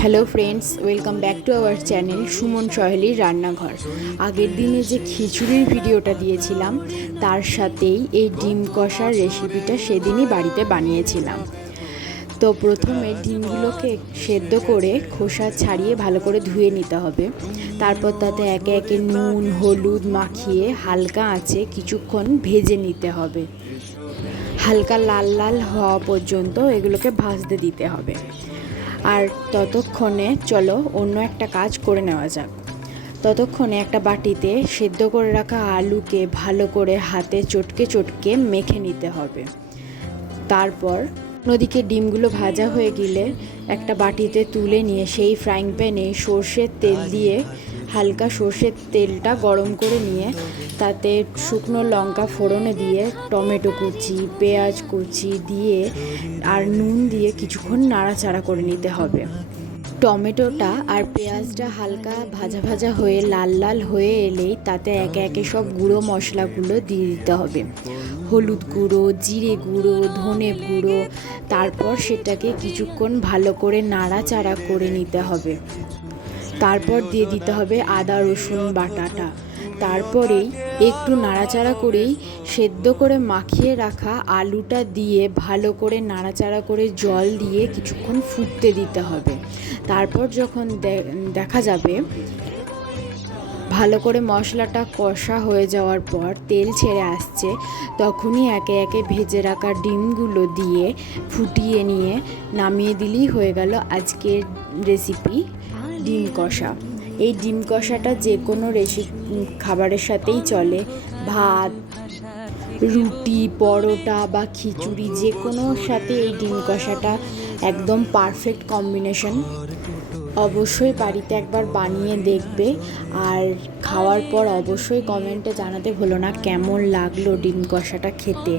Hello friends, welcome back to our channel Suman সহেলির রান্নাঘর। আগের দিনে যে খিচুড়ির ভিডিওটা দিয়েছিলাম তার সাথেই এই ডিম কষার রেসিপিটা সেদিনই বাড়িতে বানিয়েছিলাম। তো প্রথমে ডিমগুলোকে সেদ্ধ করে খোসা ছাড়িয়ে ভালো করে ধুয়ে নিতে হবে। তারপর তাতে একে একে নুন হলুদ মাখিয়ে হালকা আঁচে কিছুক্ষণ ভেজে নিতে হবে। হালকা লাল লাল হওয়া পর্যন্ত এগুলোকে ভাজতে দিতে হবে। আর ততক্ষণে চলো অন্য একটা কাজ করে নেওয়া যাক। ততক্ষণে একটা বাটিতে সেদ্ধ করে রাখা আলুকে ভালো করে হাতে চটকে চটকে মেখে নিতে হবে। তারপর অন্যদিকে ডিমগুলো ভাজা হয়ে গেলে একটা বাটিতে তুলে নিয়ে সেই ফ্রাইং প্যানে সর্ষের তেল দিয়ে হালকা সর্ষের তেলটা গরম করে নিয়ে তাতে শুকনো লঙ্কা ফোড়নে দিয়ে টমেটো কুচি পেঁয়াজ কুচি দিয়ে আর নুন দিয়ে কিছুক্ষণ নাড়াচাড়া করে নিতে হবে। টমেটোটা আর পেঁয়াজটা হালকা ভাজা ভাজা হয়ে লাল লাল হয়ে এলেই তাতে একে একে সব গুঁড়ো মশলাগুলো দিয়ে দিতে হবে। হলুদ গুঁড়ো, জিরে গুঁড়ো, ধনে গুঁড়ো। তারপর সেটাকে কিছুক্ষণ ভালো করে নাড়াচাড়া করে নিতে হবে। তারপর দিয়ে দিতে হবে আদা রসুন বাটাটা। তারপরেই একটু নাড়াচাড়া করেই সেদ্ধ করে মাখিয়ে রাখা আলুটা দিয়ে ভালো করে নাড়াচাড়া করে জল দিয়ে কিছুক্ষণ ফুটতে দিতে হবে। তারপর যখন দেখা যাবে ভালো করে মশলাটা কষা হয়ে যাওয়ার পর তেল ছেড়ে আসছে, তখনই একে একে ভেজে রাখা ডিমগুলো দিয়ে ফুটিয়ে নিয়ে নামিয়ে দিলেই হয়ে গেল আজকের রেসিপি ডিম কষা। এই ডিম কষাটা যে কোনো খাবারের সাথেই চলে, ভাত রুটি পরোটা বা খিচুড়ি যে কোনোর সাথে এই ডিম কষাটা একদম পারফেক্ট কম্বিনেশন। অবশ্যই বাড়িতে একবার বানিয়ে দেখবে আর খাওয়ার পর অবশ্যই কমেন্টে জানাতে ভুলো না কেমন লাগলো ডিম কষাটা খেতে।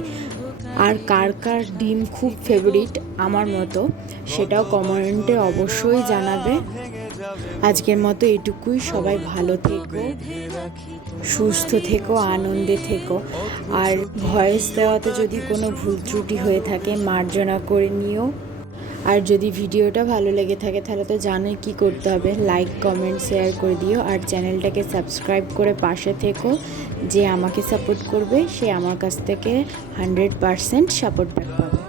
আর কার কার ডিম খুব ফেভারিট আমার মতো সেটাও কমেন্টে অবশ্যই জানাবে। আজকের মতো এটুকুই। সবাই ভালো থেকো, সুস্থ থেকো, আনন্দে থেকো। আর ভয়েস দেওয়াতে যদি কোনো ভুল ত্রুটি হয়ে থাকে মার্জনা করে নিও। আর যদি ভিডিওটা ভালো লেগে থাকে তাহলে তো জানোই কী করতে হবে, লাইক কমেন্ট শেয়ার করে দিও। আর চ্যানেলটাকে সাবস্ক্রাইব করে পাশে থেকো। যে আমাকে সাপোর্ট করবে সে আমার কাছ থেকে 100% সাপোর্ট ব্যাক পাবে।